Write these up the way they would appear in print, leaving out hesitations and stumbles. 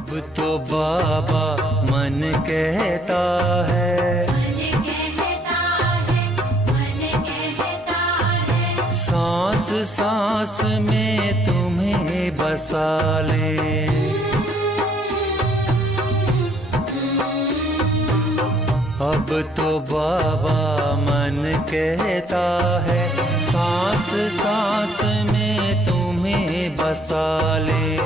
अब तो बाबा मन कहता है, सांस सांस में तुम्हें बसा ले। अब तो बाबा मन कहता है, सांस सांस में तुम्हें बसा ले।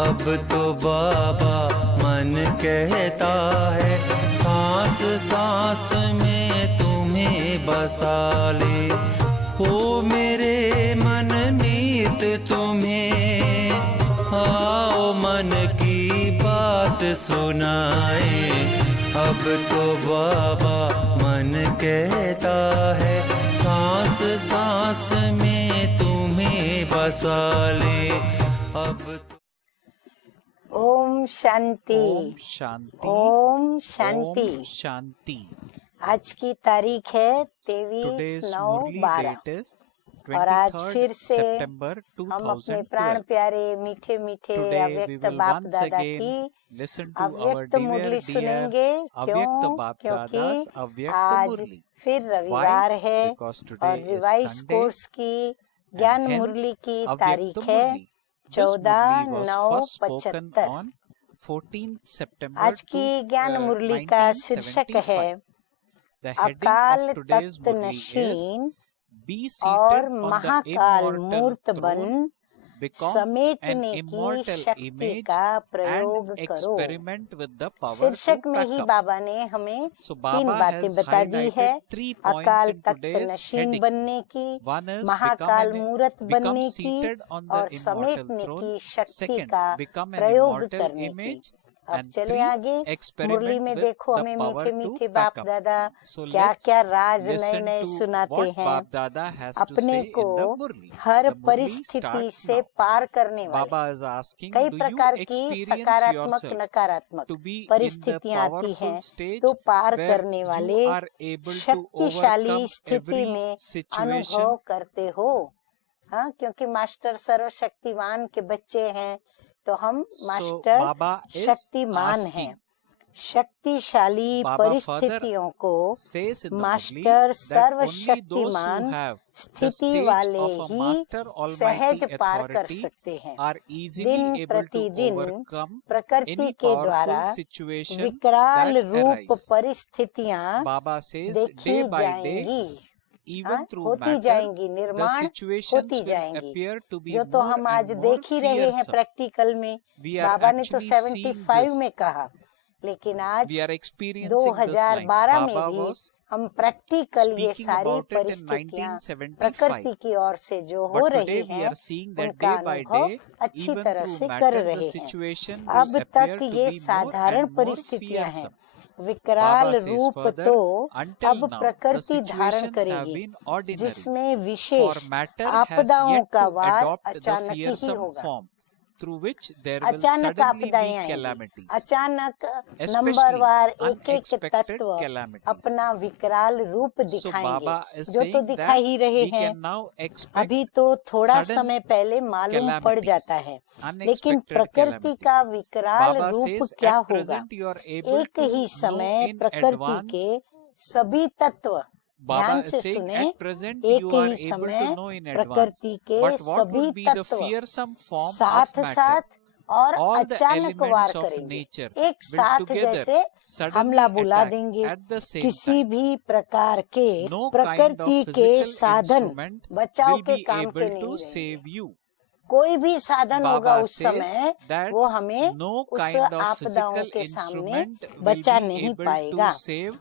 अब तो बाबा मन कहता है, सांस सांस में तुम्हें बसा ले। ओ मेरे मन मीत तुम्हें आओ मन की बात सुनाए। अब तो बाबा मन कहता है, सांस सांस में तुम्हें बसा ले। अब ओम शांति, ओम शांति, ओम शांति। ओम शांति। आज की तारीख है 23/9/12 और आज फिर से हम अपने प्राण प्यारे मीठे मीठे अव्यक्त बाप दादा की अव्यक्त मुरली सुनेंगे। क्यों? क्योंकि आज फिर रविवार है और रिवाइज कोर्स की ज्ञान मुरली की तारीख है 14/9/75। आज की ज्ञान मुरली का शीर्षक है अकाल तख्त नशीन और महाकाल मूर्त बन समेटने की शक्ति का प्रयोग करो। शीर्षक में ही बाबा ने हमें 3 बातें बता दी है, अकाल तख्त नशीन बनने की, महाकाल मूर्त बनने की और समेटने की शक्ति का प्रयोग करने की। अब चले आगे मुरली में देखो हमें मीठे मीठे बाप दादा क्या क्या राज नए नए सुनाते हैं। अपने को हर परिस्थिति से पार करने वाले कई प्रकार की सकारात्मक नकारात्मक परिस्थितियां आती हैं, तो पार करने वाले शक्तिशाली स्थिति में अनुभव करते हो। हाँ, क्योंकि मास्टर सर्वशक्तिमान के बच्चे हैं, तो हम मास्टर शक्तिमान हैं। शक्तिशाली परिस्थितियों को मास्टर सर्वशक्तिमान स्थिति वाले ही सहज पार कर सकते हैं। दिन प्रतिदिन प्रकृति के द्वारा विकराल रूप परिस्थितियां देखी जाएंगी, होती जाएंगी, निर्माण होती जाएंगी, जो तो हम आज देख ही रहे हैं प्रैक्टिकल में। बाबा ने तो 75 में कहा, लेकिन आज 2012 में भी हम प्रैक्टिकल ये सारी परिस्थितियां प्रकृति की ओर से जो हो रही हैं उनका अनुभव अच्छी तरह से कर रहे हैं। अब तक ये साधारण परिस्थितियां हैं, विकराल रूप तो अब प्रकृति धारण करेगी, जिसमें विशेष आपदाओं का वार अचानक ही होगा। अचानक आपदाएं आएंगी, अचानक नंबरवार एक एक तत्व अपना विकराल रूप दिखाएंगे, जो तो दिखा ही रहे हैं। अभी तो थोड़ा समय पहले मालूम पड़ जाता है, लेकिन प्रकृति का विकराल रूप क्या होगा। एक ही समय प्रकृति के सभी तत्व, ध्यान से सुने, एक ही समय प्रकृति के सभी तत्व साथ साथ और अचानक वार करेंगे, एक साथ जैसे हमला बुला देंगे। किसी भी प्रकार के प्रकृति के साधन बचाव के काम के नहीं रहेंगे। कोई भी साधन होगा उस समय, वो हमें उस आपदाओं के सामने बचा नहीं पाएगा,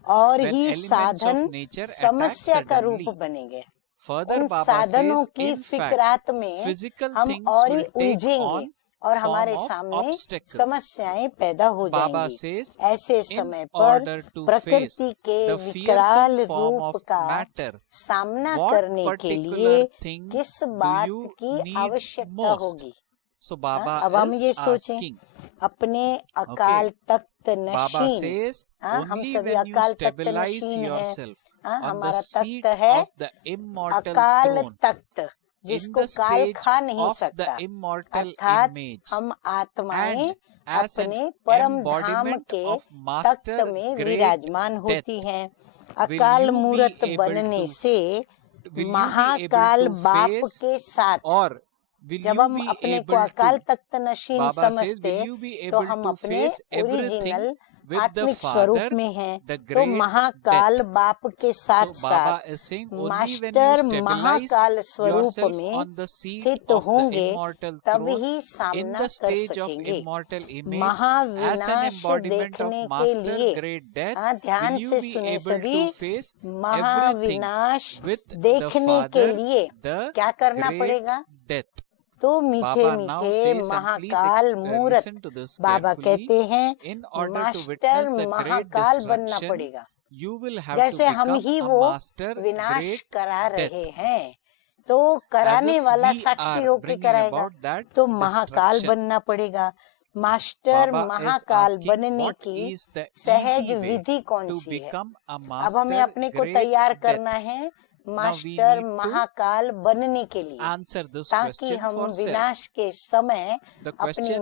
और ही साधन समस्या का रूप बनेंगे। उन साधनों की फिक्रात में हम और ही उलझेंगे और हमारे सामने समस्याएं पैदा हो जाएंगी। ऐसे समय पर प्रकृति के विकराल रूप का सामना करने के लिए किस बात की आवश्यकता होगी। अब हम ये सोचें, अपने अकाल तख्त नशीन, हम सभी अकाल तख्त नशीन है, हमारा तख्त है अकाल तख्त, जिसको काल खा नहीं सकता, अर्थात हम आत्माएं अपने परम धाम के तख्त में विराजमान होती हैं। अकाल मूर्त बनने से महाकाल बाप के साथ, जब हम अपने को अकाल तख्त नशीन समझते तो हम अपने ओरिजिनल आत्मिक स्वरूप में हैं। तो महाकाल बाप के साथ साथ मास्टर महाकाल स्वरूप में स्थित होंगे, तभी सामना कर सकेंगे। महाविनाश देखने के लिए, ध्यान से सुने सभी, महाविनाश देखने के लिए क्या करना पड़ेगा? तो मीठे मीठे महाकाल मूर्त बाबा कहते हैं मास्टर महाकाल बनना पड़ेगा। जैसे हम ही वो विनाश करा रहे हैं, तो कराने वाला साक्षी होके कराएगा, तो महाकाल बनना पड़ेगा। मास्टर महाकाल बनने की सहज विधि कौन सी है? अब हमें अपने को तैयार करना है मास्टर महाकाल बनने के लिए, ताकि हम विनाश के समय अपनी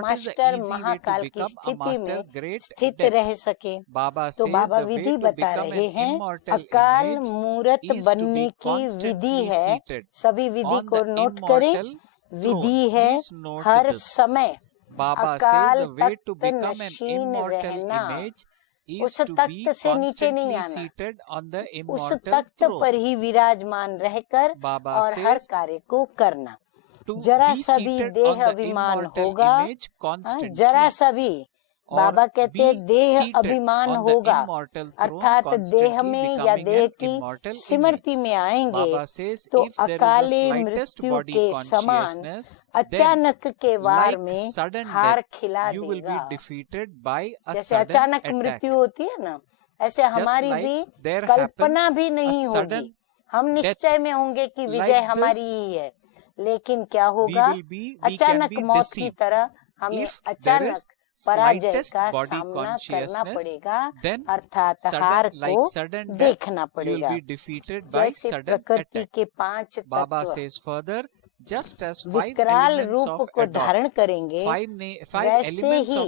मास्टर महाकाल की स्थिति में स्थित रह सके। तो बाबा विधि बता रहे हैं, अकाल मूर्त बनने की विधि है। सभी विधि को नोट करें। विधि है हर समय अकाल तख्त नशीन रहना, उस तख्त से नीचे नहीं आना, उस तख्त पर ही विराजमान रहकर और हर कार्य को करना। जरा सा भी देह अभिमान होगा, जरा सा भी, बाबा कहते हैं देह अभिमान होगा, अर्थात देह में या देह की स्मृति में आएंगे तो अकाले मृत्यु के समान अचानक के वार में हार खिला देगा। जैसे अचानक मृत्यु होती है ना, ऐसे हमारी भी कल्पना भी नहीं होगी। हम निश्चय में होंगे कि विजय हमारी ही है, लेकिन क्या होगा? अचानक मौत की तरह हमें अचानक पराजय का सामना करना पड़ेगा, अर्थात हार को देखना पड़ेगा। जैसे प्रकृति के 5 तत्व विकराल रूप को धारण करेंगे, वैसे ही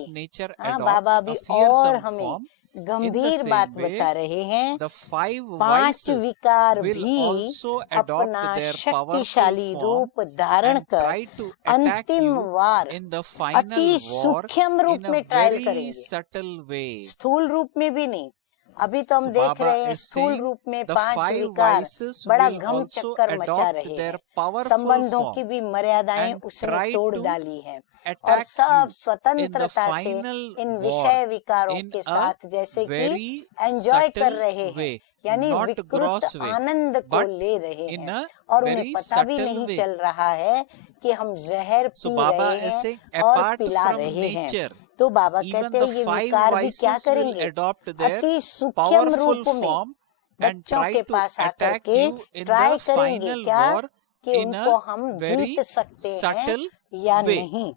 बाबा भी और हमें गंभीर बात बता रहे हैं। 5 विकार भी अपना शक्तिशाली रूप धारण कर अंतिम वार अति सूक्ष्म रूप में ट्रायल करेंगे, स्थूल रूप में भी नहीं। अभी तो हम देख रहे हैं स्थूल रूप में 5 विकार बड़ा घम चक्कर मचा रहे हैं। संबंधों की भी मर्यादाएं उसने तोड़ डाली हैं और सब स्वतंत्रता से इन विषय विकारों के साथ जैसे कि एंजॉय कर रहे हैं, यानी विकृत आनंद को ले रहे हैं और उन्हें पता भी नहीं चल रहा है कि हम जहर पी रहे हैं और पिला रहे हैं। तो बाबा कहते हैं ये विकार भी क्या करेंगे? अति सूक्ष्म रूप में बच्चों के पास आकर के ट्राई करेंगे क्या कि उनको हम जीत सकते हैं या नहीं।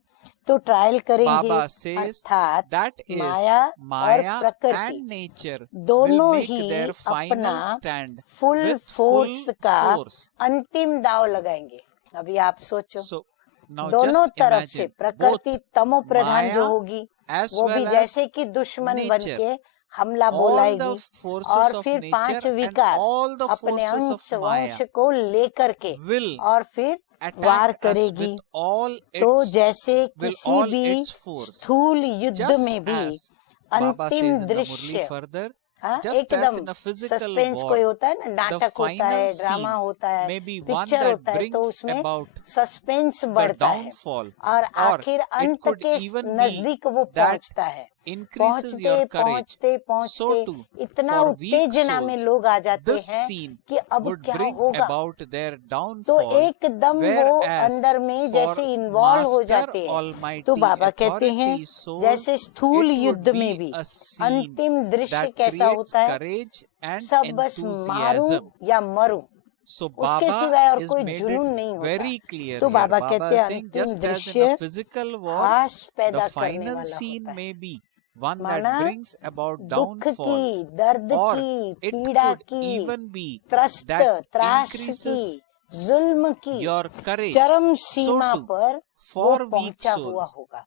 तो ट्रायल करेंगे, अर्थात माया और प्रकृति दोनों ही अपना फुल फोर्स का अंतिम दाव लगाएंगे। अभी आप सोचो, दोनों तरफ से प्रकृति तमो प्रधान जो होगी वो भी जैसे कि दुश्मन बनके हमला बोलाएगी, और फिर 5 विकार अपने अंश वंश को लेकर के और फिर वार करेगी। तो जैसे किसी भी स्थूल युद्ध में भी अंतिम दृश्य एकदम सस्पेंस कोई होता है ना, नाटक होता है, ड्रामा होता है, पिक्चर होता है, तो उसमें सस्पेंस बढ़ता है और आखिर अंत के नजदीक वो पहुंचता है। पहुंचते पहुंचते पहुंचते इतना उत्तेजना में लोग आ जाते हैं कि अब क्या होगा, तो एकदम वो अंदर में जैसे इन्वॉल्व हो जाते हैं। तो बाबा कहते हैं जैसे स्थूल युद्ध में भी अंतिम दृश्य कैसा होता है, सब बस मारूं या मरूं, उसके सिवाय और कोई जुनून नहीं होता। तो बाबा कहते हैं अंतिम दृश्य हास पैदा करने वाला होता है, माना दुख की, दर्द की, पीड़ा की, त्रस्त त्रास की, जुल्म की चरम सीमा पर वो पहुंचा हुआ होगा।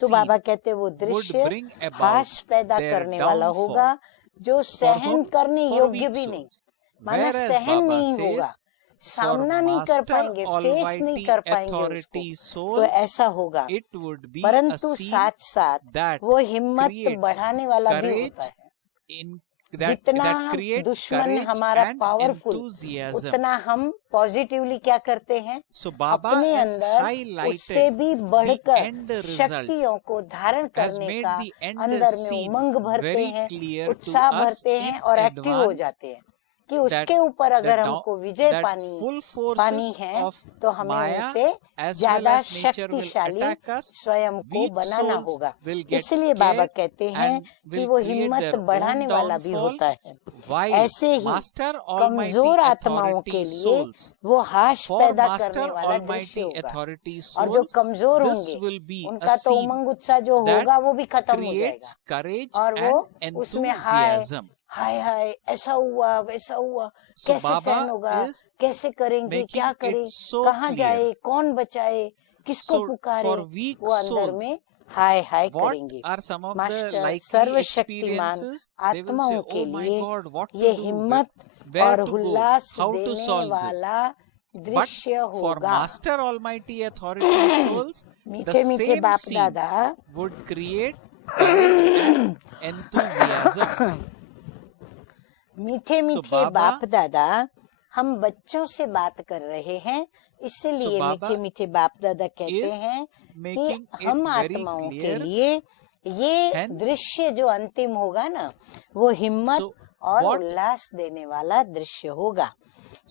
तो बाबा कहते वो दृश्य हास पैदा करने वाला होगा, जो सहन करने योग्य भी नहीं, माना सहन नहीं होगा, सामना नहीं कर पाएंगे, फेस नहीं कर पाएंगे उसको, तो ऐसा होगा। परंतु साथ साथ वो हिम्मत बढ़ाने वाला भी होता है। जितना दुश्मन हमारा पावरफुल, उतना हम पॉजिटिवली क्या करते हैं, अपने अंदर उससे भी बढ़कर शक्तियों को धारण करने का अंदर में उमंग भरते हैं, उत्साह भरते हैं और एक्टिव हो जाते हैं कि उसके ऊपर अगर हमको विजय पानी है तो हमें उनसे ज्यादा शक्तिशाली स्वयं को बनाना होगा। इसलिए बाबा कहते हैं कि वो हिम्मत बढ़ाने वाला भी होता है। ऐसे ही कमजोर आत्माओं के लिए वो हाश पैदा करने वाला दृश्य होगा, और जो कमजोर होंगे उनका तो उमंग उत्साह जो होगा वो भी खत्म हो जाएगा, और वो उसमें हाय हाय ऐसा हुआ वैसा हुआ, कैसे सहन होगा, कैसे करेंगे, क्या करें, कहाँ जाए, कौन बचाए, किसको पुकारे, वो अंदर में हाय हाय करेंगे। मास्टर सर्वशक्तिमान आत्माओं के लिए ये हिम्मत और उल्लास देने वाला दृश्य होगा। मीठे मीठे बाप दादा मीठे मीठे बाप दादा हम बच्चों से बात कर रहे हैं, इसलिए मीठे मीठे बाप दादा कहते हैं कि हम आत्माओं के लिए ये दृश्य जो अंतिम होगा ना, वो हिम्मत और उल्लास देने वाला दृश्य होगा।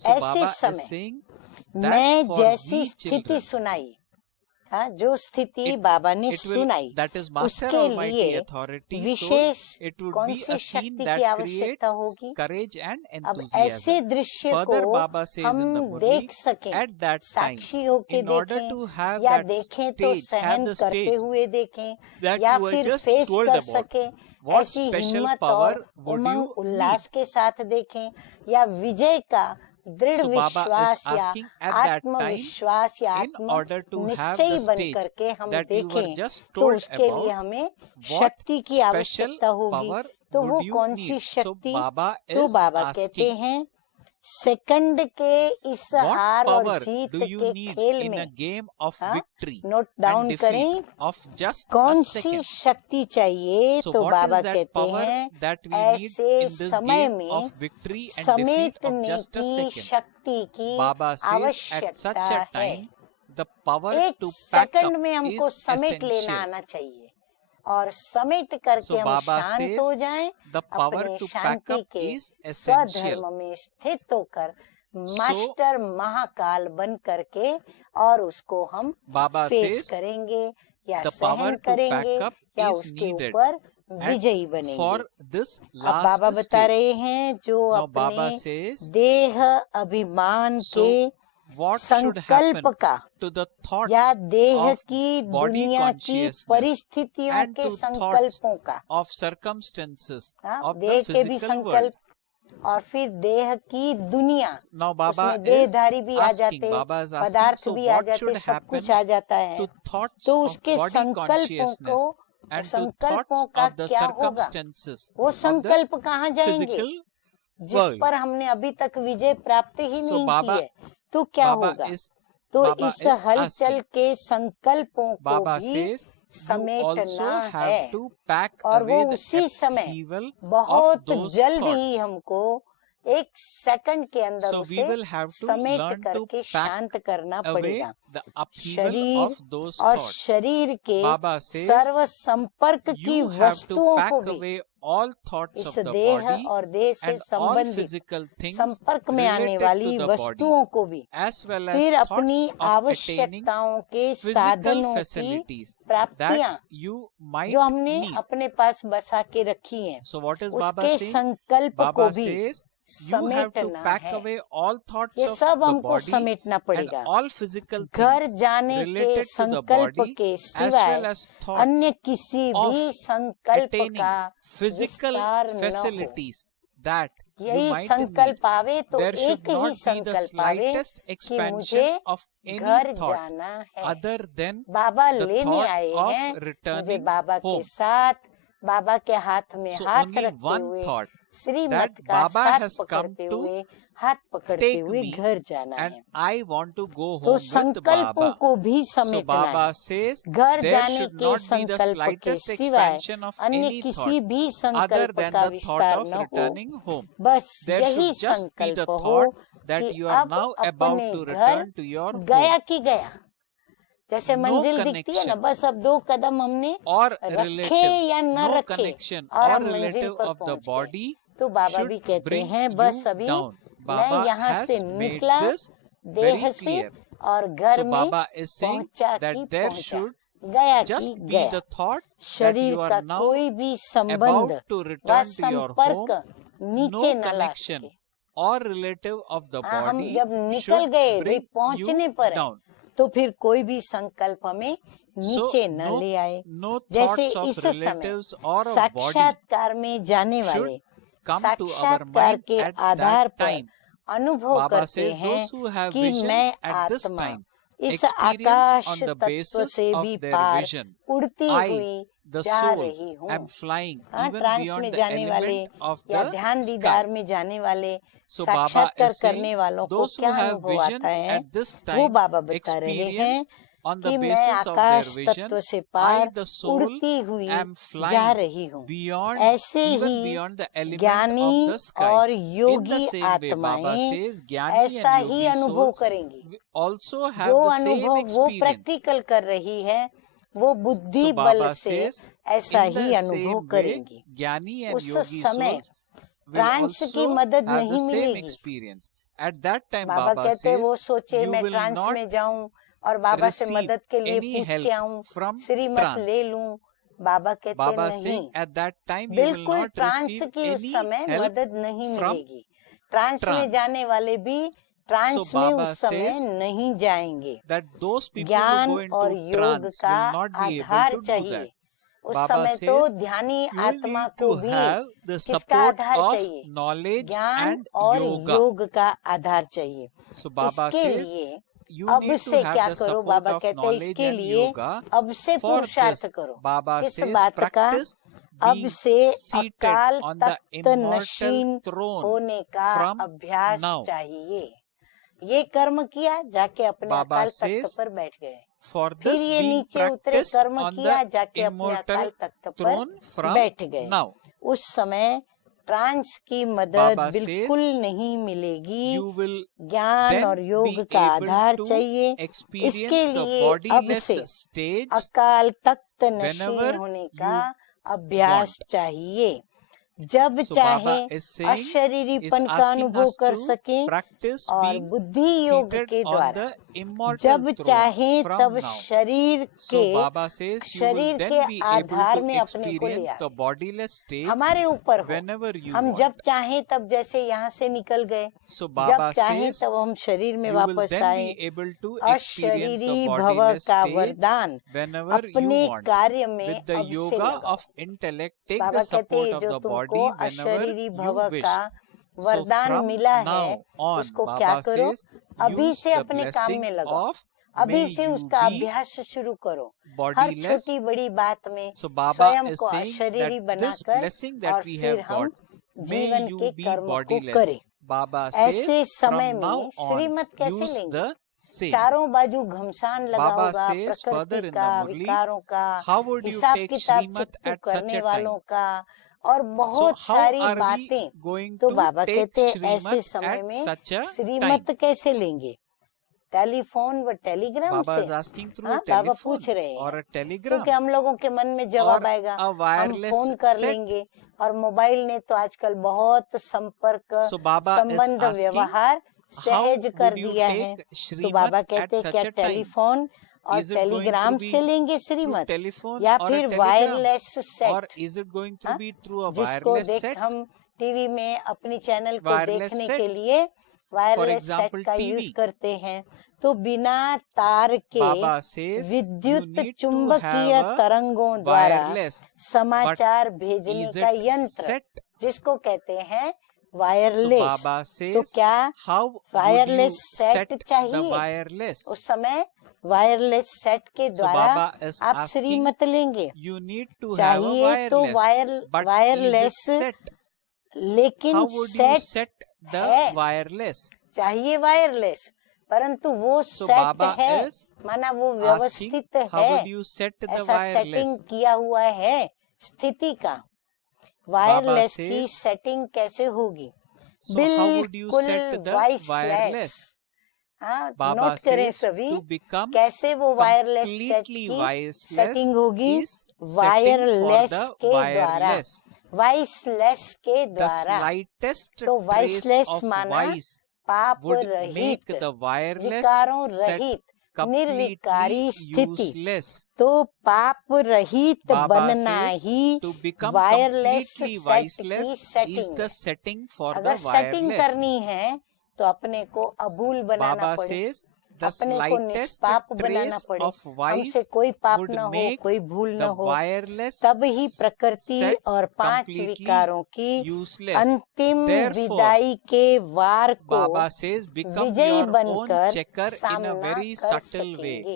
ऐसे समय मैं जैसी स्थिति सुनाई, जो स्थिति बाबा ने सुनाई, उसके लिए विशेष कौन सी शक्ति की आवश्यकता होगी। अब ऐसे दृश्य को हम देख सकें, साक्षी होके देखें, या देखें तो सहन करते हुए देखें, या फिर फेस कर सकें, ऐसी हिम्मत और उमंग उल्लास के साथ देखें, या विजय का दृढ़ विश्वास या आत्मविश्वास या आत्म निश्चय बन करके हम देखें, तो उसके लिए हमें शक्ति की आवश्यकता होगी। तो वो कौन सी शक्ति? तो बाबा कहते हैं सेकंड के इस हार और जीत के खेल में नोट डाउन करें कौन सी शक्ति चाहिए। तो बाबा कहते हैं ऐसे समय में समेटने की शक्ति की आवश्यकता है। एक सेकंड में हमको समेट लेना आना चाहिए, और समेट करके हम शांत हो जाएं, अपने शांति के स्वधर्म में स्थित होकर मास्टर महाकाल बन करके, और उसको हम फेस करेंगे या सहन करेंगे या उसके ऊपर विजयी बनेंगे। अब बाबा बता रहे हैं जो अपने देह अभिमान के संकल्प का या देह की दुनिया की परिस्थितियों के संकल्पों का, देह के भी संकल्प, और फिर देह की दुनिया, उसमें देहधारी भी आ जाते, पदार्थ भी आ जाते, सब कुछ आ जाता है। तो उसके संकल्पों का क्या होगा? वो संकल्प कहाँ जाएंगे जिस पर हमने अभी तक विजय प्राप्त ही नहीं की है? तो क्या होगा? तो इस हलचल के संकल्पों को भी समेटना है, और वो उसी समय बहुत जल्द ही हमको एक सेकंड के अंदर उसे समेट करके शांत करना पड़ेगा। शरीर और शरीर के सर्व संपर्क की वस्तुओं को भी, इस देह और देह से संबंधित संपर्क में आने वाली वस्तुओं को भी, फिर अपनी आवश्यकताओं के साधनों की प्राप्तियां जो हमने अपने पास बसा के रखी हैं, उसके संकल्प को भी समेटना है। ये सब हमको समेटना पड़ेगा। घर जाने के संकल्प के सिवाय अन्य किसी भी संकल्प का विस्तार न हो। यही संकल्प आवे तो एक ही संकल्प आवे कि मुझे घर जाना है। बाबा लेने आए हैं मुझे बाबा के साथ, बाबा के हाथ में हाथ रखते हुए, श्रीमत का साथ पकड़ते हुए, हाथ पकड़ते हुए घर जाना है। तो संकल्पों को भी समेटना है। घर जाने के संकल्प के सिवाय अन्य किसी भी संकल्प का विस्तार न हो। बस यही संकल्प हो कि अब अपने घर गया कि गया। जैसे मंजिल दिखती है ना, बस अब 2 कदम हमने रखे या न रखे और हम मंजिल पर पहुंच गए। तो बाबा भी कहते हैं बस अभी मैं यहाँ से निकला देह से और घर में पहुंचा कि पहुंचा, गया कि गया। शरीर का कोई भी संबंध व संपर्क नीचे न ला सके। हम जब निकल गए, पहुंचने पर है, तो फिर कोई भी संकल्प हमें नीचे न ले आए। जैसे इस समय साक्षात्कार में जाने वाले साक्षात्कार के आधार पर अनुभव करते हैं कि मैं आत्मा इस आकाश तत्व से भी पार उड़ती हुई जा रही हूँ। ट्रांस में जाने वाले या ध्यान दीदार में जाने वाले साक्षात्कार करने वालों को क्या अनुभव आता है, वो बाबा बता रहे हैं कि मैं आकाश तत्व से पार उड़ती हुई जा रही हूँ। ऐसे ही ज्ञानी और योगी आत्माएं ऐसा ही अनुभव करेंगी। जो अनुभव वो प्रैक्टिकल कर रही है, वो बुद्धि बल से ऐसा ही अनुभव करेंगी। उस समय ट्रांस की मदद नहीं मिलेगी। बाबा कहते वो सोचे मैं ट्रांस में जाऊं और बाबा से मदद के लिए पूछ के आऊं, श्रीमत ले लूं। बाबा कहते नहीं, बिल्कुल ट्रांस की उस समय मदद नहीं मिलेगी। ट्रांस में जाने वाले भी ट्रांस में उस समय नहीं जाएंगे। ज्ञान और योग का आधार चाहिए। उस समय तो ध्यानी आत्मा को भी किसका आधार चाहिए? ज्ञान और योग का आधार चाहिए। इसके लिए अब से क्या करो? बाबा कहते हैं इसके लिए अब से पुरुषार्थ करो। किस बात का? अब से अकाल तख्त नशीन होने का अभ्यास चाहिए। ये कर्म किया, जाके अपने अकाल तख्त पर बैठ गए। फिर ये नीचे उतरे, कर्म किया, जाके अपने अकाल तख्त पर बैठ गए। उस समय ट्रांस की मदद बिल्कुल नहीं मिलेगी। ज्ञान और योग का आधार चाहिए। इसके लिए अब से अकाल तख्त नशीन होने का अभ्यास चाहिए। जब चाहे अशरीरीपन का अनुभव कर सके और बुद्धि योग के द्वारा जब चाहे तब शरीर के आधार में अपने को ले आए। हमारे ऊपर हो। हम जब चाहे तब जैसे यहाँ से निकल गए, जब चाहे तब हम शरीर में वापस आए। अशरीरी भव का वरदान अपने कार्य में अब से लगाओ। बाबा कहते हैं जो तुमको अशरीरी भव का वरदान मिला है, उसको क्या करो? अभी से अपने काम में लगाओ। अभी से उसका अभ्यास शुरू करो। हर छोटी बड़ी बात में स्वयं को अशरीरी बनाकर और फिर हम जीवन के कर्म को करें। ऐसे समय में श्रीमत कैसे लेंगे? चारों बाजू घमसान लगा होगा, प्रकृति का, विकारों का, हिसाब किताब चुप करने वालों का और बहुत सारी बातें। तो बाबा कहते हैं ऐसे समय में श्रीमत कैसे लेंगे? टेलीफोन व टेलीग्राम से। हाँ, बाबा पूछ रहे हैं क्योंकि हम लोगों के मन में जवाब आएगा, हम फोन कर लेंगे। और मोबाइल ने तो आजकल बहुत संपर्क संबंध व्यवहार सहज कर दिया है। तो बाबा कहते हैं क्या टेलीफोन और टेलीग्राम से लेंगे श्रीमत, या फिर वायरलेस सेट, जिसको देख हम टीवी में अपनी चैनल को देखने के लिए वायरलेस सेट का यूज करते हैं। तो बिना तार के विद्युत चुंबकीय तरंगों द्वारा समाचार भेजने का यंत्र, जिसको कहते हैं वायरलेस, तो क्या वायरलेस सेट चाहिए? उस समय वायरलेस सेट के द्वारा आप श्रीमत लेंगे, चाहिए तो वायरलेस, लेकिन सेट है, चाहिए वायरलेस, परंतु वो सेट है, माना वो व्यवस्थित है, ऐसा सेटिंग किया हुआ है स्थिति का। वायरलेस की सेटिंग कैसे होगी? बिल्कुल वॉइसलेस। नोट करें सभी, कैसे वो वायरलेस सेट की सेटिंग होगी? वायरलेस के द्वारा, वॉइसलेस के द्वारा। तो वॉइसलेस माना पाप रहित, विकारों रहित, निर्विकारी स्थिति। तो पाप रहित बनना ही वायरलेस सेट की सेटिंग है। अगर सेटिंग करनी है तो अपने को अभूल बनाना पड़े, अपने को निष्पाप बनाना पड़े, हमसे कोई पाप न हो, कोई भूल न हो, तब ही प्रकृति और 5 विकारों की अंतिम विदाई के वार को विजयी बनकर सामना कर सकेंगे।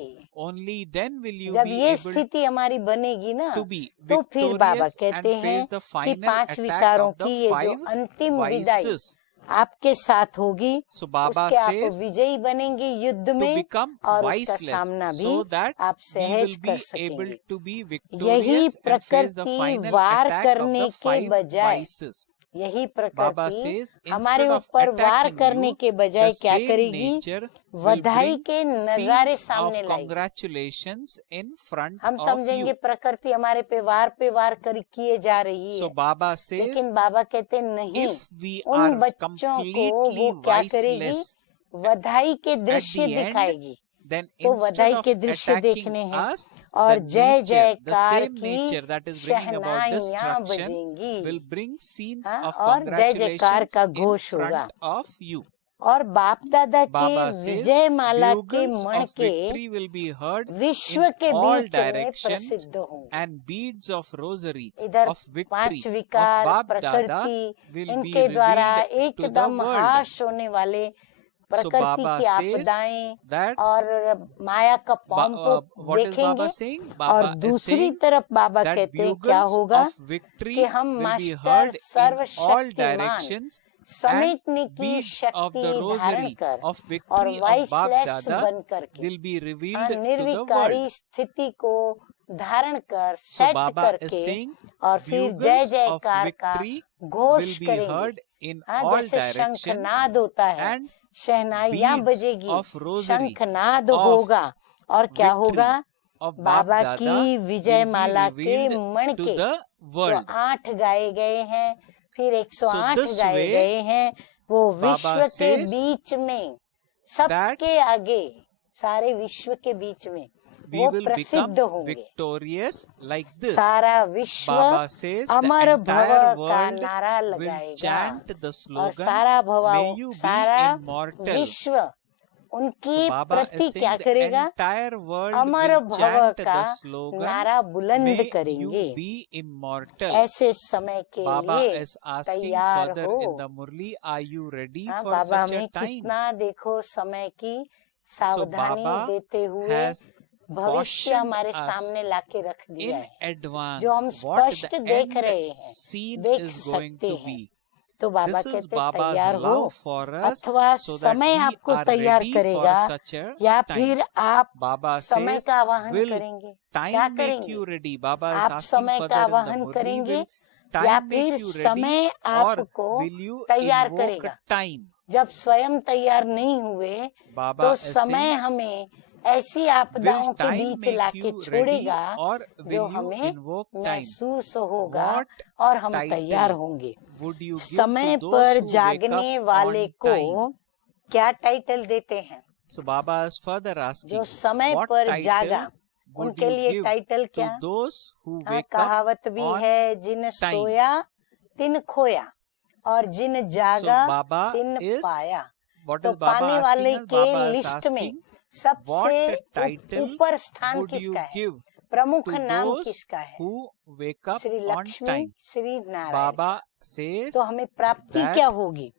जब ये स्थिति हमारी बनेगी ना, तो फिर बाबा कहते हैं कि 5 विकारों की ये जो अंतिम विदाई आपके साथ होगी, उसके आप विजयी बनेंगे युद्ध में, और उसका सामना भी आप सहज कर सकेंगे। यही प्रकृति वार करने के बजाय, यही प्रकृति हमारे ऊपर वार करने के बजाय क्या करेगी? बधाई के नजारे सामने लाएगी। हम समझेंगे प्रकृति हमारे पे वार किए जा रही है, लेकिन बाबा कहते नहीं, उन बच्चों को वो क्या करेगी? बधाई के दृश्य दिखाएगी। तो बधाई के दृश्य देखने हैं और जय जयकार की शहनाइयां बजेंगी, और जय जयकार का घोष होगा, और बाप दादा के विजय माला के मण के विश्व के बीच में प्रसिद्ध होंगे। इधर 5 विकार प्रकृति, इनके द्वारा एकदम हाश होने वाले प्रकृति की आपदाएं और माया का पॉम्प देखेंगे। और दूसरी तरफ बाबा कहते हैं क्या होगा? कि हम मास्टर सर्वशक्तिमान समेटने की शक्ति धारण कर और वॉइसलेस बन करके निर्विकारी स्थिति को धारण कर सेट करके, और फिर जय जयकार का घोष करेंगे। जैसे शंखनाद होता है, शहनाइयां बजेगी, शंखनाद होगा, और क्या होगा? बाबा की विजय माला के मण के जो 8 गाए गए हैं, फिर 108 गाए गए हैं, वो विश्व के बीच में, सबके आगे, सारे विश्व के बीच में वो प्रसिद्ध होंगे। सारा विश्व अमर भव का नारा लगाएगा, और सारा विश्व उनकी प्रति क्या करेगा? अमर भव का नारा बुलंद करेंगे। ऐसे समय के लिए तैयार हो। बाबा में कितना देखो समय की सावधानी देते हुए भविष्य हमारे सामने लाके रख दिया है, जो हम स्पष्ट देख रहे हैं, देख सकते हैं। तो बाबा कहते तैयार हो, अथवा समय आपको तैयार करेगा, या फिर आप समय का आवाहन करेंगे। क्या करेंगे? आप समय का आवाहन करेंगे, या फिर समय आपको तैयार करेगा। जब स्वयं तैयार नहीं हुए, तो समय हमें ऐसी आपदाओं के बीच लाके छोड़ेगा जो हमें महसूस होगा, और हम तैयार होंगे। समय पर जागने वाले को क्या टाइटल देते हैं? जो समय पर जागा, उनके लिए टाइटल क्या? कहावत भी है, जिन सोया तिन खोया, और जिन जागा तिन पाया। तो पाने वाले के लिस्ट में सबसे ऊपर स्थान किसका है? प्रमुख to नाम those किसका है? who wake up Shri on Lakshmi, time. Shri Narayan. Baba says तो हमें प्राप्ति that क्या होगी?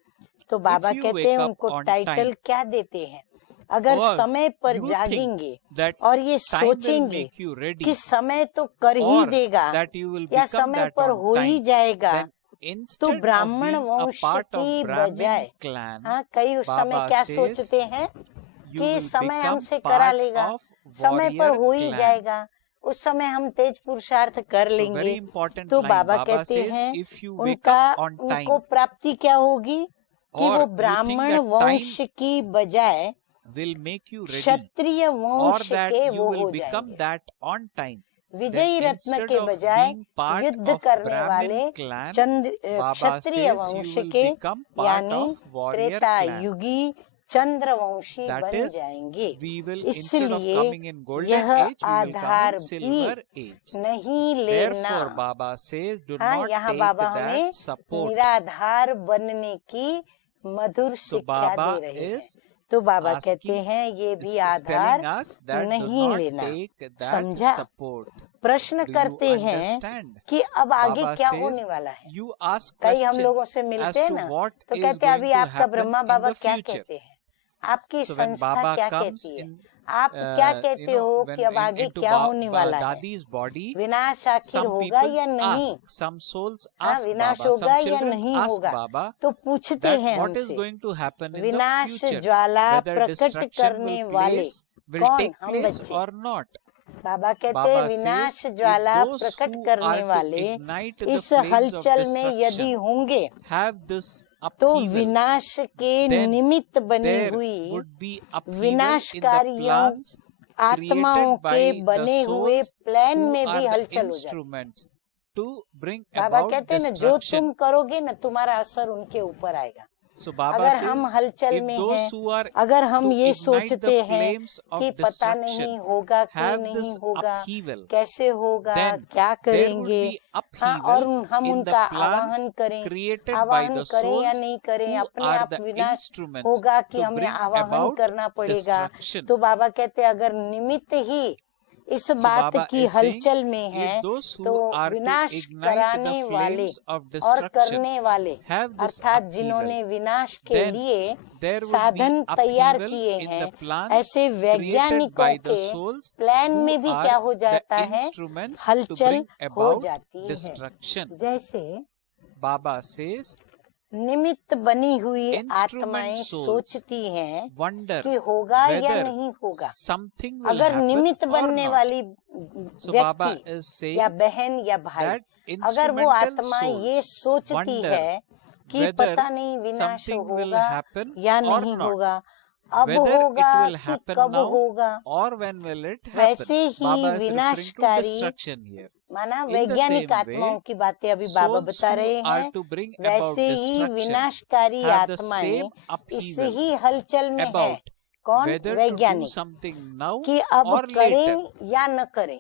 तो बाबा you कहते हैं wake up उनको on टाइटल time, क्या देते हैं? अगर or समय पर you think जागेंगे that और ये time will सोचेंगे make you ready, कि समय तो कर ही or देगा that you will या become समय that पर on हो ही time, जाएगा, then तो instead of ब्राह्मण being a वंश part of की Brahmin बजाय, clan, हाँ, कई उस समय Baba क्या says सोचते हैं you कि will समय become हमसे करा part लेगा, of समय पर warrior हो ही clan. जाएगा, उस समय हम तेज पुरुषार्थ कर So लेंगे। very important तो line. बाबा Baba कहते says हैं if you wake उनका up on time, उनको प्राप्ति क्या होगी कि or वो you think ब्राह्मण that वंश time की बजाय will make you ready, Kshatriya or वंश that के you वो will हो become जाएंगे। that on time, विजयी then रत्न instead के of बजाय being part युद्ध of करने Brahmin वाले clan, Baba क्षत्रिय says वंश you will के become part यानी of warrior Treta clan. युगी Chandravanshi That बन is, जाएंगे। we will instead of इसलिए coming in golden यह age, we will come Aadhaar in भी silver age. नहीं लेना। Therefore, Baba says, do हाँ, not यहाँ take बाबा that हमें support. निराधार बनने की मधुर So शिक्षा Baba दे रहे हैं। is तो बाबा asking, कहते हैं ये भी is Aadhaar telling us that do नहीं not लेना। take that समझा? support. प्रश्न Do करते you हैं understand? कि अब आगे Baba क्या says, होने वाला है। you ask कई हम questions लोगों से as मिलते हैं to ना, what तो is कहते हैं going अभी to आपका happen Brahma in Baba the क्या future. कहते हैं, आपकी So when संस्था Baba क्या comes कहती है, in, आप क्या कहते हो when कि अब आगे into क्या होने वाला है, Dadi's body, विनाश आखिर some होगा people या नहीं, ask, some souls हाँ, ask विनाश Baba, होगा some या children नहीं ask होगा, Baba तो पूछते that हैं what is हमसे going to happen in the विनाश future, ज्वाला whether प्रकट destruction करने will वाले will कौन? take हम place बच्चे। or not. बाबा कहते Baba हैं says, विनाश if ज्वाला those प्रकट who करने are to वाले ignite the इस flames of हलचल में यदि destruction होंगे have this तो upheaval, विनाश के then निमित्त बनी there हुई would be upheaval in the विनाशकारियों plans आत्माओं created by के the बने हुए souls प्लान who में are भी the हलचल हो जाती। instruments to bring Baba about कहते हैं ना जो destruction. तुम करोगे ना तुम्हारा असर उनके ऊपर आएगा। So Baba अगर says, हम हलचल if में those हैं, who are अगर हम to ये ignite सोचते the हैं flames of कि पता नहीं destruction होगा कि have नहीं this होगा, upheaval, कैसे होगा, then क्या there would करेंगे, be हाँ, और upheaval हम in the उनका plans आवाहन करें, created by आवाहन the करें या souls नहीं करें, who अपने are आप the विनाश instruments होगा कि to हमें bring आवाहन about करना पड़ेगा। destruction. तो बाबा कहते हैं अगर निमित्त ही इस So बात Baba की is saying, हलचल में है if those who तो are to विनाश ignite कराने the वाले flames of और destruction करने वाले have this अर्थात upheaval, जिन्होंने विनाश के then लिए there would be साधन तैयार upheaval किए in हैं, the plans ऐसे created वैज्ञानिकों by the के souls प्लान who में भी are क्या हो the जाता है, instruments to हलचल bring हो about जाती है। destruction. जैसे Baba says, निमित्त बनी हुई instrument आत्माएं souls सोचती हैं wonder कि होगा या whether नहीं होगा। something will अगर happen निमित्त or बनने not. वाली So Baba व्यक्ति is saying या बहन या भाई, that अगर वो instrumental आत्मा souls ये सोचती wonder है कि whether पता नहीं विनाश something will होगा happen या or नहीं not, होगा, अब whether it होगा will कि happen कब now होगा, or when will it happen. वैसे ही Baba is referring to विनाशकारी destruction here. माना In the वैज्ञानिक same आत्माओं way, की बातें अभी बाबा souls बता who रहे are हैं, to bring about वैसे ही destruction विनाशकारी have the आत्माएं same इस upheaval ही हलचल में है। about कौन? whether to do वैज्ञानिक, something now कि अब or later, करें या न करें,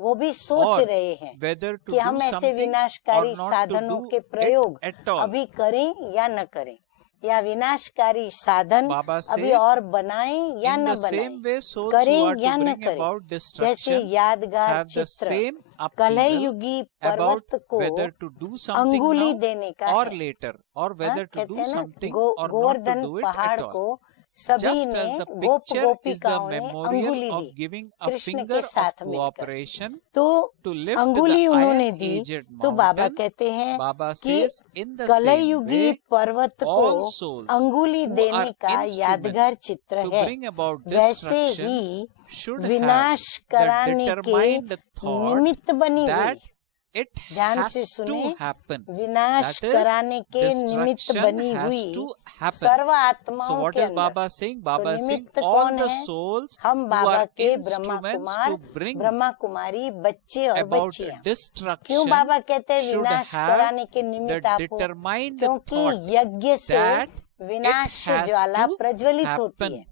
वो भी सोच or रहे हैं whether to कि हम do ऐसे something or विनाशकारी not to साधनों do के it प्रयोग at all. अभी करें या न करें, या विनाशकारी साधन Baba अभी says, और बनाएं या in न the बनाएं, same way souls who करें are या to न bring करें। about जैसे destruction यादगार have the चित्र same कलह upheaval युगी about पर्वत को whether to do something अंगुली now देने का or है। later, or whether to कहते do हैं ना something or not to Govardhan do it पहाड़ at all. को सभी Just ने as the Gop picture is the गोपिकाओं ने memorial अंगुली of the giving a Krishna finger के of साथ मिलकर, cooperation तो to lift अंगुली the उन्होंने iron दी, aged तो बाबा mountain, कहते हैं Baba कि says in the कलह same युगी way पर्वत को all souls अंगुली who देने are का यादगार instruments चित्र to है, bring about वैसे destruction ही should विनाश have the कराने के determined thought निमित्त बनी that हुई, it ध्यान से has to सुने, happen. विनाश That is, कराने के निमित्त destruction बनी has हुई to happen. सर्व So आत्माओं what के is अंदर। Baba saying? Baba is saying निमित्त all कौन the है? souls हम who बाबा are के Brahma instruments Kumar to bring Brahma Kumari बच्चे और about बच्चियां। क्यों destruction बाबा कहते हैं should विनाश have कराने के the निमित्त आप हो? determined क्योंकि thought यज्ञ से that विनाश it has ज्वाला to प्रज्वलित होती happen. है,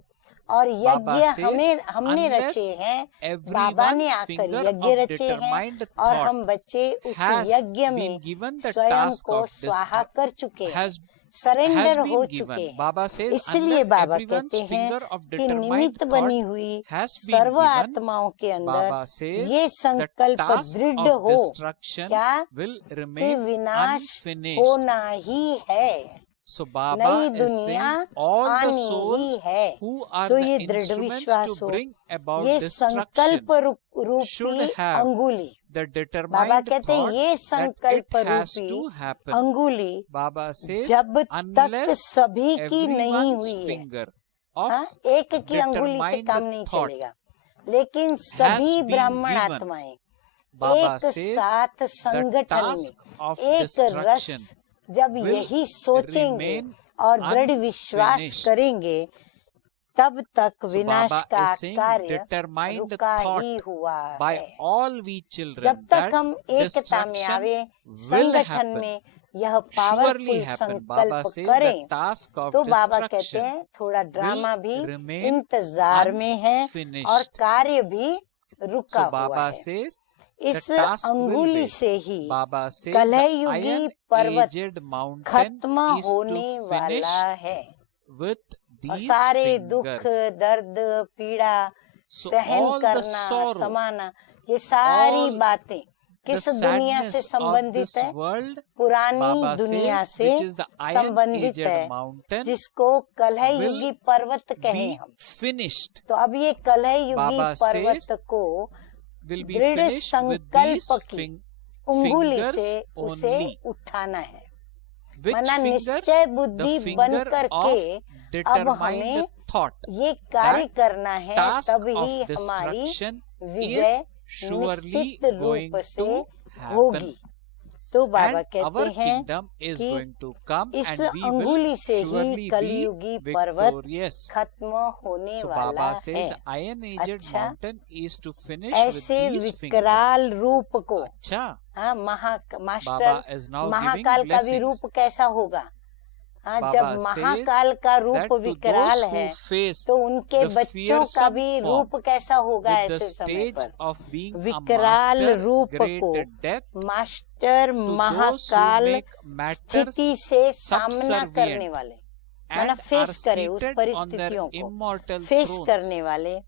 और Baba यज्ञ says, हमने unless रचे हैं, बाबा ने everyone's आकर finger यज्ञ of रचे हैं, determined और हम thought बच्चे उस has यज्ञ been में given the स्वयं task को of स्वाहा कर चुके हैं। has सरेंडर हो चुके हैं। इसलिए बाबा कहते हैं कि निमित्त बनी हुई सर्व आत्माओं के अंदर ये संकल्प दृढ़ हो क्या कि विनाश होना ही है, नई दुनिया आनी ही है। तो ये दृढ़ विश्वास हो, ये संकल्प रूपी अंगुली, बाबा कहते हैं ये संकल्प रूपी अंगुली जब तक सभी की नहीं हुई है, एक की अंगुली से काम नहीं चलेगा, लेकिन सभी ब्राह्मण आत्माएं एक साथ संगठन में एक रस जब यही सोचेंगे और दृढ़ विश्वास करेंगे, तब तक विनाश का कार्य रुका ही हुआ है। जब तक हम एकता में आवे, संगठन में यह पावरफुल संकल्प करें, तो बाबा कहते हैं थोड़ा ड्रामा भी इंतजार में है और कार्य भी रुका हुआ है। इस अंगुली से ही कलयुगी पर्वत खत्म होने वाला है और सारे दुख, दर्द, पीड़ा सहन करना, समाना, ये सारी बातें किस दुनिया से संबंधित है? पुरानी दुनिया से संबंधित है, जिसको कलयुगी पर्वत कहें हम। तो अब ये कलयुगी पर्वत को दृढ़ संकल्प की उंगली से उसे उठाना है, मना निश्चय बुद्धि बन करके अब हमें ये कार्य करना है, तभी हमारी विजय निश्चित रूप से होगी। तो बाबा कहते हैं कि इस अंगुली से ही कलयुगी पर्वत खत्म होने वाला है। अच्छा, ऐसे विकराल रूप को महाकाल का भी रूप कैसा होगा? जब महाकाल का रूप विकराल है, तो उनके बच्चों का भी रूप कैसा होगा ऐसे समय पर? विकराल रूप को मास्टर महाकाल स्थिति से सामना करने वाले, माना फेस करे, उस परिस्थितियों को फेस करने वाले,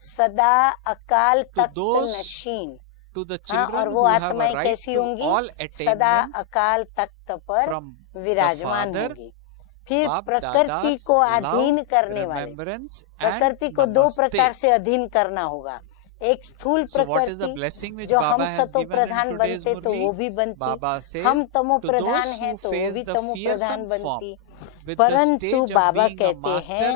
सदा अकाल तख्त नशीन। और वो आत्माएं कैसी होंगी? सदा अकाल तख्त पर विराजमान होगी। फिर प्रकृति को अधीन करने वाले, प्रकृति को दो प्रकार से अधीन करना होगा। एक स्थूल प्रकृति जो हम सतो प्रधान बनते तो वो भी बनती, हम तमो प्रधान हैं तो वो भी तमो प्रधान बनती। परंतु बाबा कहते हैं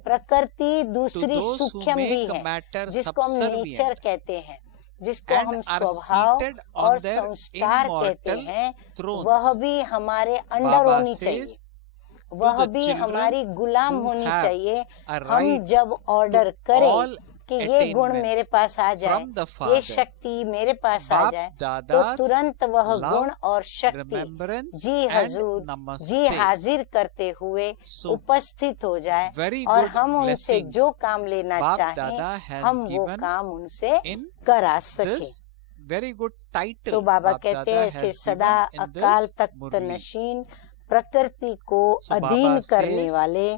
प्रकृति दूसरी सूक्ष्म भी है, जिसको हम नेचर कहते हैं, जिसको हम स्वभाव और संस्कार कहते हैं, वह भी हमारे अंडर होनी चाहिए, वह भी हमारी गुलाम होनी चाहिए। हम जब ऑर्डर करें कि ये गुण मेरे पास आ जाए, ये शक्ति मेरे पास आ जाए, तो तुरंत वह गुण और शक्ति जी हजूर, जी हाजिर करते हुए उपस्थित हो जाए और हम उनसे जो काम लेना चाहें, हम वो काम उनसे करा सके। तो बाबा कहते हैं ऐसे सदा अकाल तख्त नशीन, प्रकृति को अधीन करने वाले,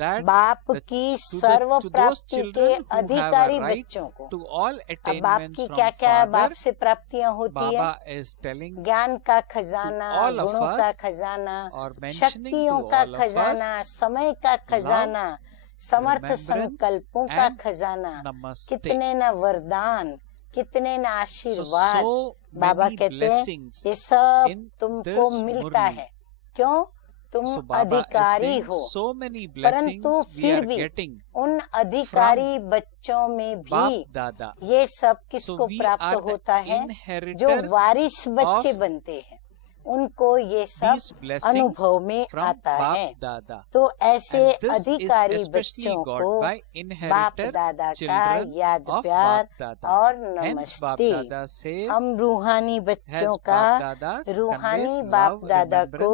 बाप की सर्व प्राप्ति के अधिकारी बच्चों को। अब बाप की क्या क्या बाप से प्राप्तियां होती है? ज्ञान का खजाना, गुणों का खजाना, शक्तियों का खजाना, समय का खजाना, समर्थ संकल्पों का खजाना, कितने न वरदान, कितने न आशीर्वाद। बाबा कहते हैं ये सब तुमको मिलता है, क्यों? तुम अधिकारी हो। परंतु फिर भी उन अधिकारी बच्चों में भी ये सब किसको प्राप्त होता है? जो वारिस बच्चे बनते हैं, उनको ये सब अनुभव में आता है। तो ऐसे अधिकारी बच्चों को बाप दादा का याद प्यार और नमस्ते। हम रूहानी बच्चों का रूहानी बाप दादा को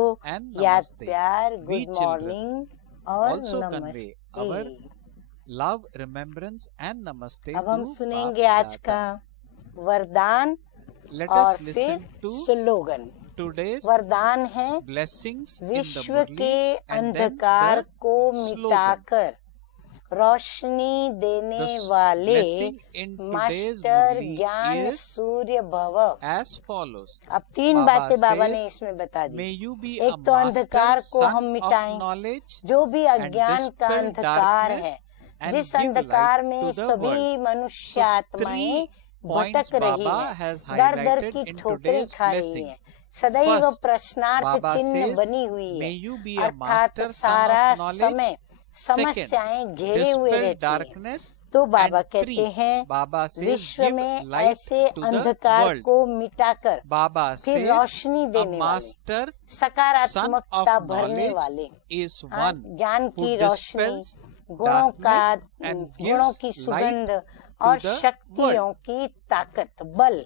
याद प्यार, गुड मॉर्निंग और नमस्ते। लव, रिमेम्बरेंस एंड नमस्ते। अब हम सुनेंगे आज का वरदान और फिर स्लोगन। today's वरदान है blessings in the विश्व Murli, के and then अंधकार the को slogan. मिटाकर रोशनी देने The वाले blessing in today's master Murli ज्ञान is सूर्य भव। as follows. अब 3 Baba बातें बाबा says, ने इसमें बता May दी। you be एक a तो master अंधकार को son हम of मिटाएं, knowledge जो भी and अज्ञान का dispel अंधकार darkness है, and जिस give अंधकार light में to the सभी world. मनुष्य So, आत्माएं 3 points भटक रही Baba हैं, has दर दर highlighted की in ठोकरें today's खा रही blessings. हैं, सदैव First, प्रश्नार्थ Baba चिन्ह says, बनी हुई May है, you be a अर्थात master son सारा of knowledge. समय समस्याएं घेरे हुए Dispel रहती हैं। darkness. तो बाबा And कहते 3, हैं Baba says, विश्व give में light ऐसे to the अंधकार world. को मिटाकर Baba फिर says, रोशनी a देने वाले, master सकारात्मकता son of भरने knowledge वाले, is हाँ, one ज्ञान who की रोशनी, dispels गुणों का darkness and गुणों gives की light सुगंध to और the शक्तियों world. की ताकत, बल,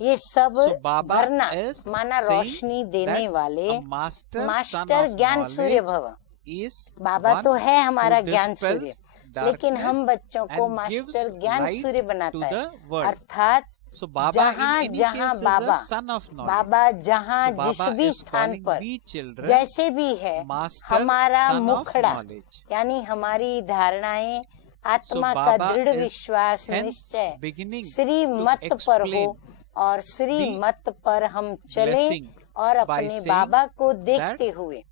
ये सब So Baba भरना is माना saying रोशनी देने that वाले a master son master of ज्ञान सूर्य knowledge भव। is बाबा one तो है हमारा who ज्ञान dispels सूर्य, लेकिन darkness हम बच्चों को and मास्टर gives ज्ञान light सूर्य to बनाता है, the world. अर्थात So Baba जहाँ in any जहाँ case is Baba a son of knowledge. बाबा जहाँ So जिस Baba भी is स्थान calling पर we children जैसे भी है, master हमारा son of मुखड़ा knowledge. यानी हमारी धारणाएं, So आत्मा का Baba दृढ़ is विश्वास, hence निश्चय beginning श्री to मत पर हो explain और श्री the मत पर हम चले blessing और by अपने saying बाबा को देखते हुए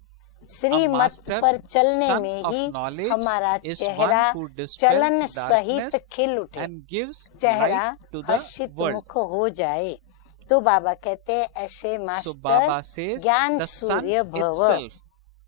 श्री a मत master पर चलने son में of ही knowledge हमारा is चेहरा one who dispels चलन darkness सहित खिल उठे, and gives चेहरा light to the Harshit world. मुख हो जाए। तो बाबा कहते हैं ऐसे So मास्टर Baba says ज्ञान the sun सूर्य भव। itself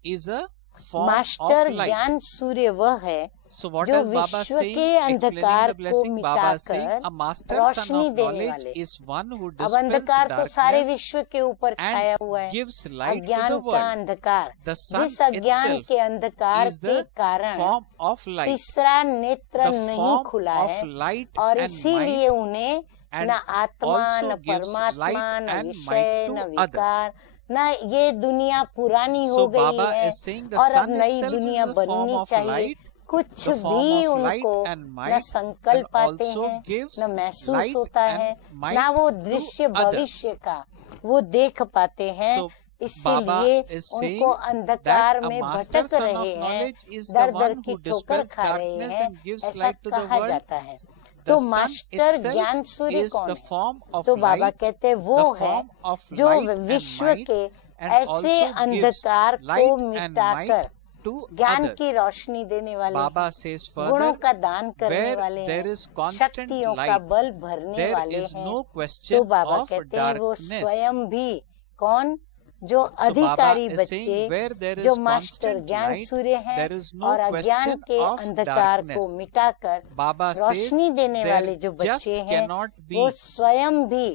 is a form master of light. ज्ञान सूर्य वह है So what जो is Baba विश्व saying? के Explaining अंधकार the को blessing, Baba is saying मिटाकर a master son Roshni of देने knowledge वाले। is one who अब dispels अंधकार तो सारे darkness विश्व के ऊपर छाया हुआ and है, gives light to अज्ञान the का world. अंधकार, The sun जिस अज्ञान itself के अंधकार is के the कारण form of light. तीसरा नेत्र The नहीं form खुला of है light और and इसीलिए mind उन्हें and न आत्मा, also न gives परमात्मा, light न and विषय, might न to विकार, न ये दुनिया पुरानी हो So गई Baba है is saying the और अब sun नई itself दुनिया is the form बननी of चाहिए, light, कुछ the form भी of light उनको and न might, संकल्प and आते also हैं, gives न महसूस light होता and है, might न वो to दृश्य others. भविष्य का वो देख पाते हैं, So इसीलिए Baba is saying उनको अंधकार that a में master भटक son रहे of हैं, knowledge is the there there one की who ठोकर dispels खा रहे darkness हैं, and gives ऐसा light to the कहा world. जाता है। The तो sun मास्टर itself ज्ञान सूर्य is कौन the है? form of तो बाबा light, कहते हैं वो the है form of जो light and विश्व might, के and ऐसे also gives अंधकार को light and मिटाकर might to ज्ञान others. की रोशनी देने वाले, Baba says गुणों further, का दान करने where वाले there हैं, is constant शक्तियों का light, बल भरने there वाले is हैं। no तो question बाबा of कहते हैं वो darkness. स्वयं भी कौन जो So Baba अधिकारी is बच्चे saying where there is जो मास्टर constant ज्ञान light, सूर्य हैं there is no और अज्ञान question के of अंधकार darkness. को मिटाकर Baba says रोशनी देने there वाले जो just बच्चे हैं cannot be वो स्वयं भी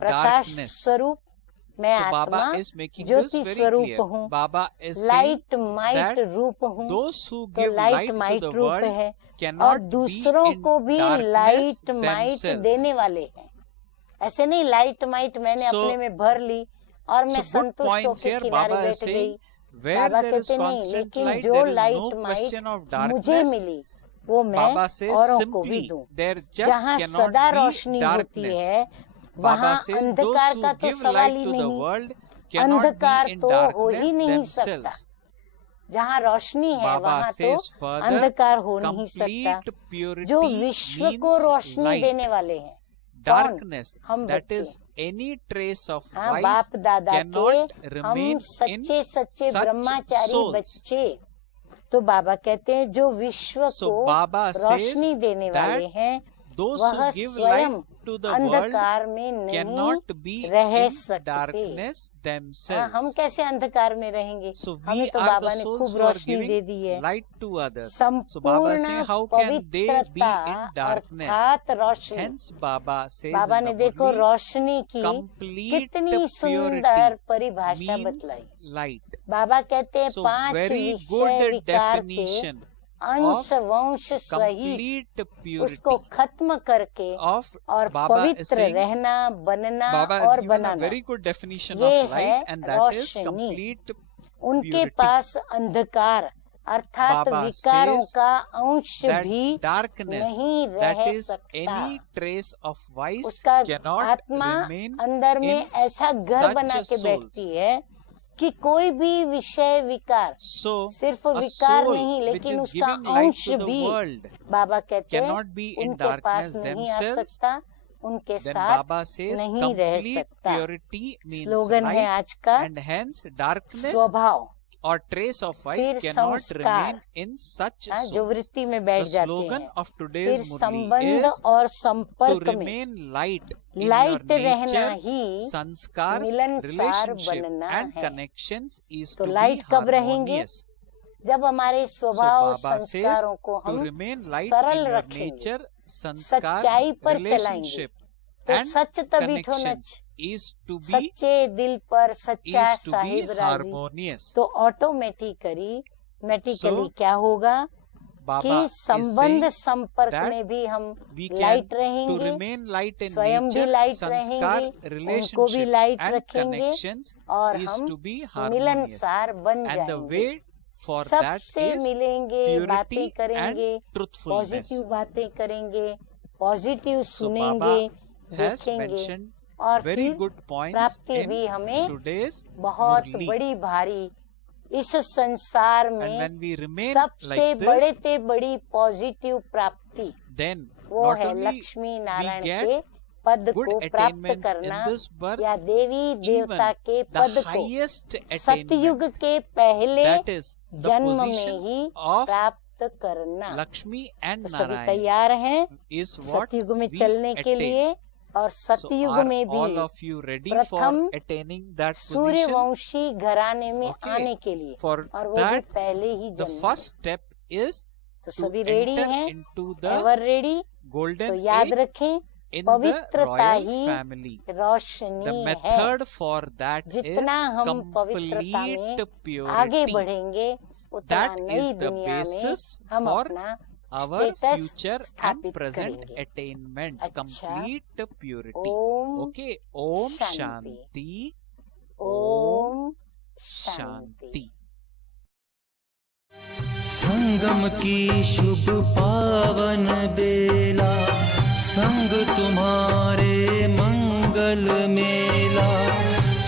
प्रकाश darkness. स्वरूप, मैं So आत्मा Baba is making this Jyoti very स्वरूप clear. हूँ, Baba is saying light might that रूप हूँ, those who तो give light light to might the रूप world है और cannot be दूसरों in को भी darkness लाइट माइट themselves. देने वाले हैं। ऐसे नहीं लाइट माइट मैंने So- अपने में भर ली और मैं So good संतुष्ट points होकर here. किनारे Baba is बैठ गई। saying where Baba there is कहते नहीं, constant लेकिन light, जो there is no light question of might मुझे darkness. मिली वो मैं Baba says औरों को भी simply दूं। there just जहाँ cannot सदा be रोशनी होती darkness. है Baba वहाँ says those अंधकार who का तो give सवाल light ही to the नहीं, world cannot अंधकार be in तो हो ही darkness नहीं सकता। themselves. जहाँ रोशनी है Baba वहाँ तो says further, अंधकार हो नहीं सकता। complete purity जो विश्व को means रोशनी light. देने वाले हैं, Darkness, हम that बच्चे। is any trace of हाँ, vice बाप दादा cannot के हम remain in सच्चे सच्चे such ब्रह्मचारी souls. बच्चे। तो बाबा कहते हैं जो विश्व So को Baba says रोशनी देने that वाले हैं those वह who give स्वयं light to the world अंधकार में नहीं cannot be रह in सकते। darkness हाँ, themselves. हम कैसे अंधकार में रहेंगे? So we हमें तो are बाबा the ने souls खूब who are रोशनी giving दे दी है। light to others. So Baba संपूर्ण says how can they be पवित्रता in darkness? अर्थात रोशनी। Hence Baba says Baba in ने the देखो Murli, रोशनी की complete कितनी सुंदर purity परिभाषा means बतलाई। light. बाबा कहते हैं So 5 very विषय good विकार के definition अंश वंश सहित complete उसको purity खत्म करके of और Baba is पवित्र saying, रहना, बनना Baba और has given a banana. very good definition ये of है light and that is Roshni. complete उनके purity. पास अंधकार अर्थात विकारों का अंश that भी darkness, नहीं that रह is सकता। any trace of vice, उसका cannot आत्मा remain अंदर में in ऐसा घर such बना के souls. बैठती है कि कोई भी विषय विकार, So, सिर्फ a विकार soul नहीं which लेकिन is उसका giving light अंश to the भी world बाबा कहते हैं cannot be in उनके पास darkness नहीं आ themselves, सकता, उनके then साथ Baba says नहीं रह complete सकता। purity means स्लोगन है light, आज का, and hence darkness स्वभाव or trace of vice फिर cannot संस्कार, remain in such जो souls. वृत्ति में बैठ The जाते slogan हैं। of फिर today's Murli संबंध is और to संपर्क में remain light in your light रहना nature, ही sanskars, मिलनसार relationship बनना and है। connections is तो to लाइट be कब रहेंगे? harmonious. जब हमारे स्वभाव Baba says संस्कारों को To हम remain light सरल in your रखेंगे, nature, sanskar, सच्चाई पर चलाएंगे, relationship तो and सच तभी ठो connections Nach, is to be सच्चे दिल पर सच्चा साहिब राजी, harmonious. तो ऑटोमेटिकली So, क्या होगा Baba कि is संबंध saying संपर्क that में भी हम we can लाइट to रहेंगे, remain light in स्वयं भी nature, लाइट sanskar, रहेंगे, उनको भी relationship लाइट and रखेंगे connections और is हम to be harmonious. मिलनसार बन And the जाएंगे, way for that सबसे is मिलेंगे, बातें purity करेंगे, and truthfulness. पॉजिटिव बातें करेंगे, पॉजिटिव So सुनेंगे, Baba has देखेंगे mentioned और very फिर good points प्राप्ति in भी हमें today's बहुत Murli. बड़ी भारी इस संसार And में when we remain सबसे like बड़े this, ते बड़ी पॉजिटिव प्राप्ति then वो not है only लक्ष्मी नारायण get के पद good को प्राप्त attainments करना in this birth, या देवी देवता even के the पद को highest सतयुग attainment, के पहले that is the जन्म में position ही of प्राप्त करना। Lakshmi and तो सभी Narayan तैयार हैं is what सतयुग में we चलने के attain. लिए, और So सतयुग are में all भी of you ready for प्रथम attaining that position? सूर्यवंशी घराने में Okay. आने के लिए, For और वो भी that, पहले ही the जन्म first step is तो to सभी रेडी enter हैं, into the एवर रेडी। तो golden याद age रखें in the पवित्रता royal ही family. The रोशनी है। method for that is जितना हम पवित्रता complete में आगे purity. बढ़ेंगे उतना That नई is the दुनिया में basis हम for अपना our स्टेटस future and स्थापित present करेंगे। attainment. अच्छा। Complete purity. ओम Okay. Om शांति। Shanti. ओम शांति। शांति। संगम की शुभ पावन बेला, संग तुम्हारे मंगल मेला,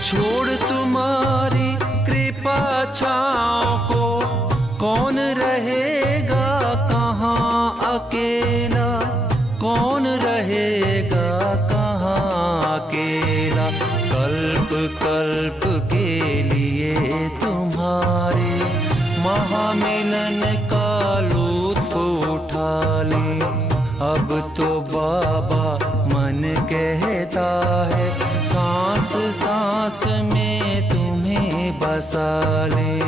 छोड़ तुम्हारी कृपा छाँव को कौन रहेगा कहाँ अकेला, कौन रहेगा कहाँ अकेला। कल्प कल्प के लिए तुम्हारे महामिलन का लुत्फ उठा ले। अब तो बाबा मन कहता है सांस सांस में तुम्हें बसा ले।